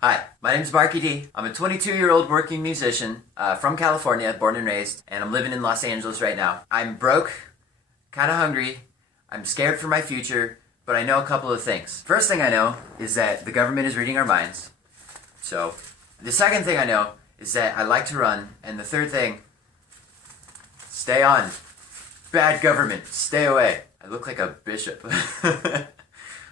Hi, my name's Marky D. I'm a 22-year-old working musician from California, born and raised, and I'm living in Los Angeles right now. I'm broke, kind of hungry, I'm scared for my future, but I know a couple of things. First thing I know is that the government is reading our minds. So, the second thing I know is that I like to run, and the third thing, stay on. Bad government, stay away. I look like a bishop. I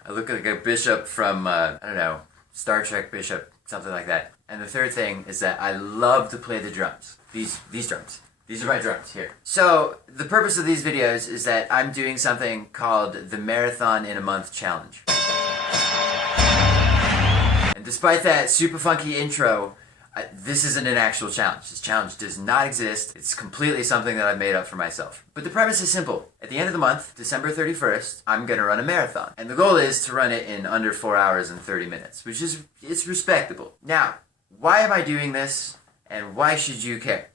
look like a bishop from, I don't know, Star Trek bishop, something like that. And the third thing is that I love to play the drums. These drums. These are my drums, here. So, the purpose of these videos is that I'm doing something called the Marathon in a Month Challenge. And despite that super funky intro, this isn't an actual challenge. This challenge does not exist. It's completely something that I've made up for myself. But the premise is simple. At the end of the month, December 31st, I'm gonna run a marathon. And the goal is to run it in under 4 hours and 30 minutes, which is, it's respectable. Now, why am I doing this, and why should you care?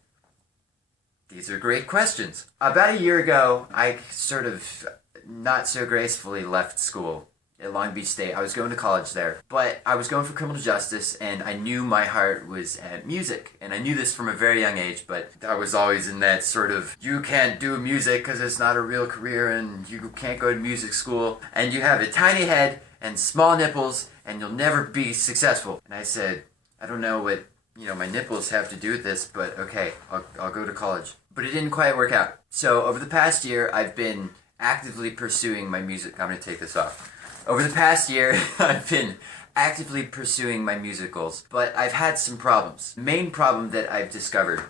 These are great questions. About a year ago, I sort of not so gracefully left school at Long Beach State. I was going to college there, but I was going for criminal justice, and I knew my heart was at music. And I knew this from a very young age, but I was always in that sort of, you can't do music because it's not a real career, and you can't go to music school, and you have a tiny head and small nipples, and you'll never be successful. And I said, I don't know what, my nipples have to do with this, but okay, I'll go to college. But it didn't quite work out. So over the past year, I've been actively pursuing my music. I'm going to take this off. Over the past year, I've been actively pursuing my music goals, but I've had some problems. The main problem that I've discovered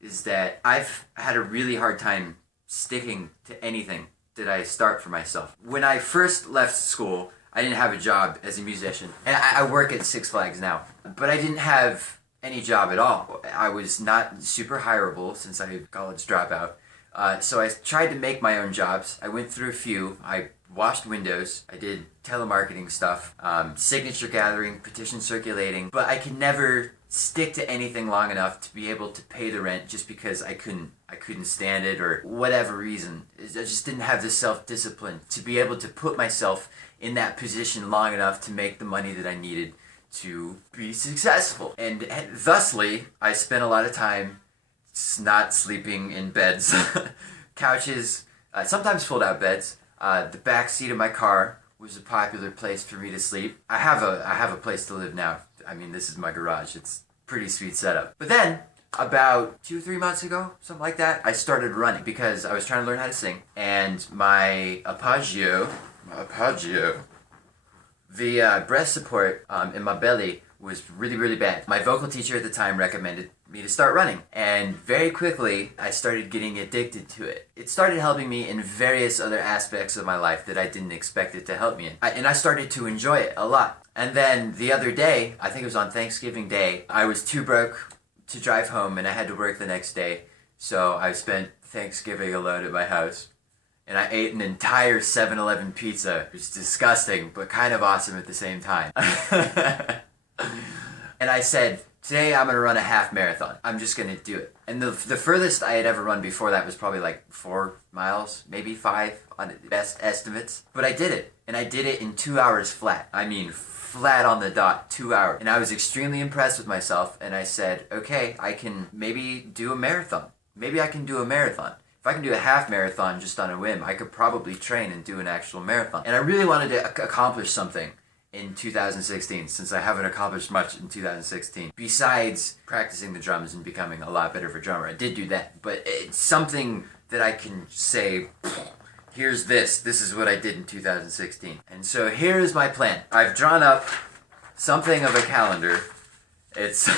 is that I've had a really hard time sticking to anything that I start for myself. When I first left school, I didn't have a job as a musician, and I work at Six Flags now, but I didn't have any job at all. I was not super hireable since I was a college dropout, so I tried to make my own jobs. I went through a few. I washed windows, I did telemarketing stuff, signature gathering, petition circulating, but I could never stick to anything long enough to be able to pay the rent just because I couldn't stand it, or whatever reason. I just didn't have the self-discipline to be able to put myself in that position long enough to make the money that I needed to be successful. And thusly, I spent a lot of time not sleeping in beds, couches, sometimes fold-out beds. The back seat of my car was a popular place for me to sleep. I have a place to live now. I mean, this is my garage. It's a pretty sweet setup. But then, about 2-3 months ago, something like that, I started running because I was trying to learn how to sing. And my arpeggio, the breast support in my belly was really, really bad. My vocal teacher at the time recommended me to start running, and very quickly I started getting addicted to it. It started helping me in various other aspects of my life that I didn't expect it to help me in. And I started to enjoy it a lot. And then the other day, I think it was on Thanksgiving Day, I was too broke to drive home and I had to work the next day, so I spent Thanksgiving alone at my house. And I ate an entire 7-Eleven pizza. It was disgusting, but kind of awesome at the same time. And I said, today I'm going to run a half marathon. I'm just going to do it. And the furthest I had ever run before that was probably like 4 miles, maybe 5 on best estimates. But I did it. And I did it in 2 hours flat. I mean, flat on the dot, 2 hours. And I was extremely impressed with myself. And I said, okay, I can maybe do a marathon. Maybe I can do a marathon. If I can do a half marathon just on a whim, I could probably train and do an actual marathon. And I really wanted to accomplish something in 2016, since I haven't accomplished much in 2016. Besides practicing the drums and becoming a lot better of a drummer. I did do that, but it's something that I can say, here's this is what I did in 2016. And so here's my plan. I've drawn up something of a calendar. It's,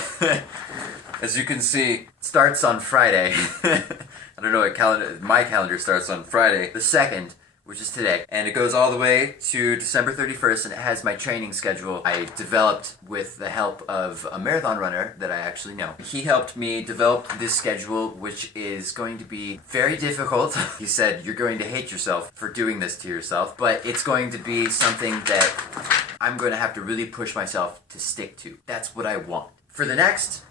as you can see, it starts on Friday. I don't know what calendar, my calendar starts on Friday the 2nd, which is today. And it goes all the way to December 31st, and it has my training schedule I developed with the help of a marathon runner that I actually know. He helped me develop this schedule, which is going to be very difficult. He said, you're going to hate yourself for doing this to yourself, but it's going to be something that I'm going to have to really push myself to stick to. That's what I want. For the next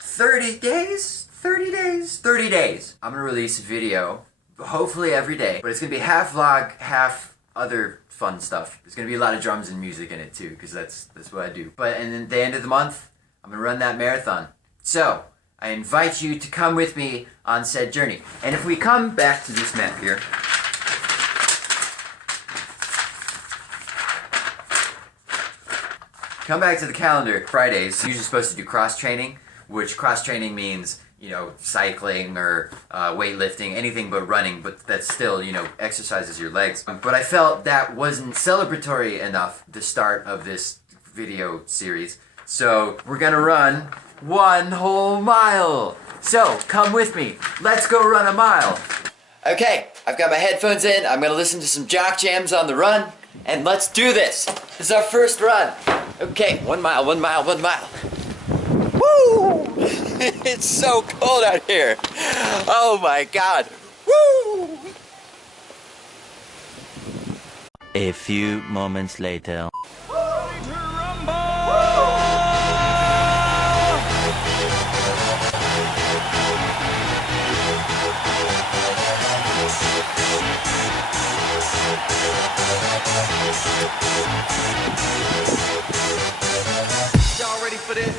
30 days, I'm going to release a video, hopefully every day, but it's going to be half vlog, half other fun stuff. There's gonna be a lot of drums and music in it too, because that's what I do. But and then the end of the month, I'm gonna run that marathon. So I invite you to come with me on said journey. And if we come back to this map here, come back to the calendar. Fridays, usually supposed to do cross training, which cross training means, you know, cycling or weightlifting, anything but running, but that still, you know, exercises your legs. But I felt that wasn't celebratory enough, the start of this video series. So we're gonna run 1 whole mile. So come with me. Let's go run a mile. Okay, I've got my headphones in. I'm gonna listen to some jock jams on the run, and let's do this. This is our first run. Okay, 1 mile, 1 mile, 1 mile. Woo! It's so cold out here. Oh my God. Woo! A few moments later. Y'all ready for this?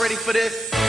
Ready for this?